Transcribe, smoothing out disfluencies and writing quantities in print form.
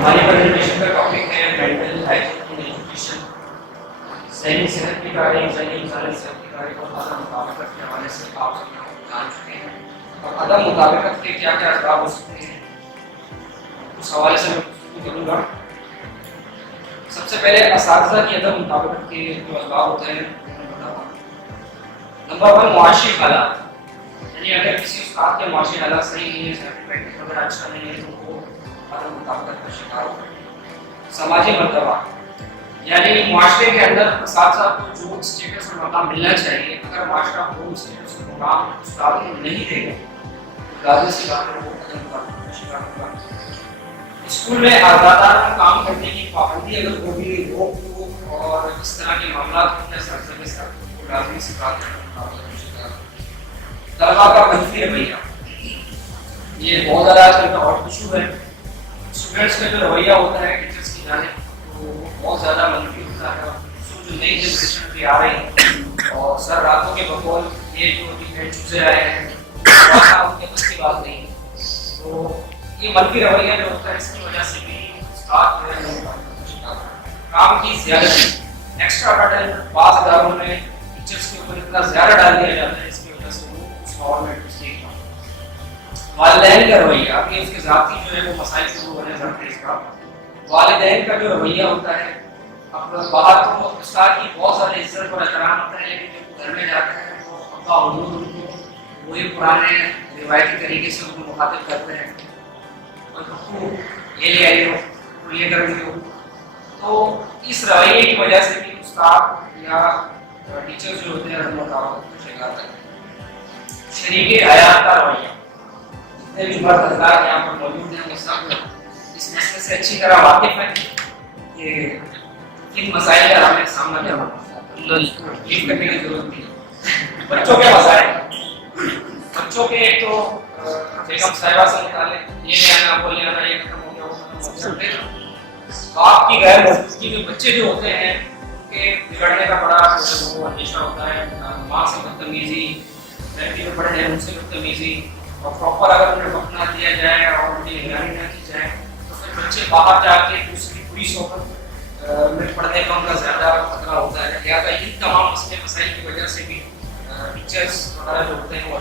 ہماری پریزنٹیشن کا ٹاپک ہے مینٹل ہائجین ان ایجوکیشن. ذہنی صحت کی تاریخ, ذہنی انسانی صحت کی تاریخ اور عدم مطابقت کے حوالے سے آپ سب جان چکے ہیں. اور عدم مطابقت کے کیا کیا اسباب ہو سکتے ہیں اس حوالے سے میں گفتگو کروں گا. سب سے پہلے اساتذہ کی عدم مطابقت کے جو اسباب ہوتے ہیں میں بتاؤں. نمبر 1, معاشی حالات. یعنی اگر کسی استاد کے معاشی حالات صحیح نہیں ہے, سرٹیفکیٹ وغیرہ اچھا نہیں ہے تو وہ عدم مطابقت کا شکار ہوتا ہے. سماجی مرتبہ, یعنی معاشرے کے اندر اساتذہ کو جو اسٹیٹس اور مقام ملنا چاہیے, اگر معاشرہ کو اسٹیٹس اور مقام استاد کو نہیں دے گا تو لازمی سی بات ہے وہ عدم مطابقت کا شکار ہوگا. اسکول میں آزادانہ کام کرنے کی پابندی اگر ہوگی, روک اور اس طرح کے معاملات ہوتے ہیں اساتذہ کے ساتھ, تو لازمی سی بات ہے مطابقت کا شکار ہوگا. طلبا کا منفی رویہ, یہ بہت زیادہ آج کل کا ہاٹ ایشو ہے. اسٹوڈنٹس کا جو رویہ ہوتا ہے ٹیچرس کی جانب تو وہ بہت زیادہ منفی ہوتا ہے. جو نئی جنریشن بھی آ رہی ہے اور سر راتوں کے بقول یہ جو ڈیفینڈ چوزے آئے ہیں ان کے بس کی بات نہیں, تو یہ منفی رویہ جو ہوتا ہے اس کی وجہ سے بھی استاد جو ہے کام کی زیادتی, ایکسٹرا برڈن بعض اداروں میں ٹیچرس کے اوپر اتنا زیادہ ڈال دیا جاتا ہے اس کی وجہ سے وہ اس ماحول میں ٹھیک نہیں. والدین کا رویہ, ابھی اس کے ذاتی جو ہے وہ مسائل سے وہ وجہ کرتے ہیں. اس کا والدین کا جو رویہ ہوتا ہے, اب باہر تو استاد کی بہت زیادہ عزت اور احترام ہوتا ہے, لیکن جب گھر میں جاتے ہیں تو ابا حضور ان کو وہی پرانے روایتی طریقے سے ان کو مخاطب کرتے ہیں, اور یہ لے آئیے ہو, یہ کر دیے ہو. تو اس رویے کی وجہ سے بھی استاد یا ٹیچر جو ہوتے ہیں مطابقت کا شکار کرتے ہیں. شریک حیات کا رویہ, جتنے بھی مرد حضرات یہاں پر موجود ہیں وہ سب اس مسئلے سے اچھی طرح واقف ہیں کہ کن مسائل کا ہمیں سامنا کرنا پڑتا ہے, لیو کرنے کی ضرورت نہیں. بچوں کے مسائل, بچوں کے ایک تو بیگم صاحبہ سے متعلق یہ لے آنا وہ لے آنا, یہ ختم ہو گیا وہ ختم ہو گیا. آپ کی غیر موجودگی میں بچے جو ہوتے ہیں ان کے بگڑنے کا بڑا وہ اندیشہ ہوتا ہے. ماں سے بدتمیزی, لڑکی میں پڑھے ہیں ان سے بدتمیزی, اور پراپر اگر انہیں وقت نہ دیا جائے اور ان کی نگرانی نہ کی جائے تو پھر بچے باہر جا کے دوسری پوری صحبت میں پڑھنے کا ان کا زیادہ خطرہ ہوتا ہے. لہٰذا ان تمام مسئلے مسائل کی وجہ سے بھی ٹیچرس وغیرہ جو ہوتے ہیں وہ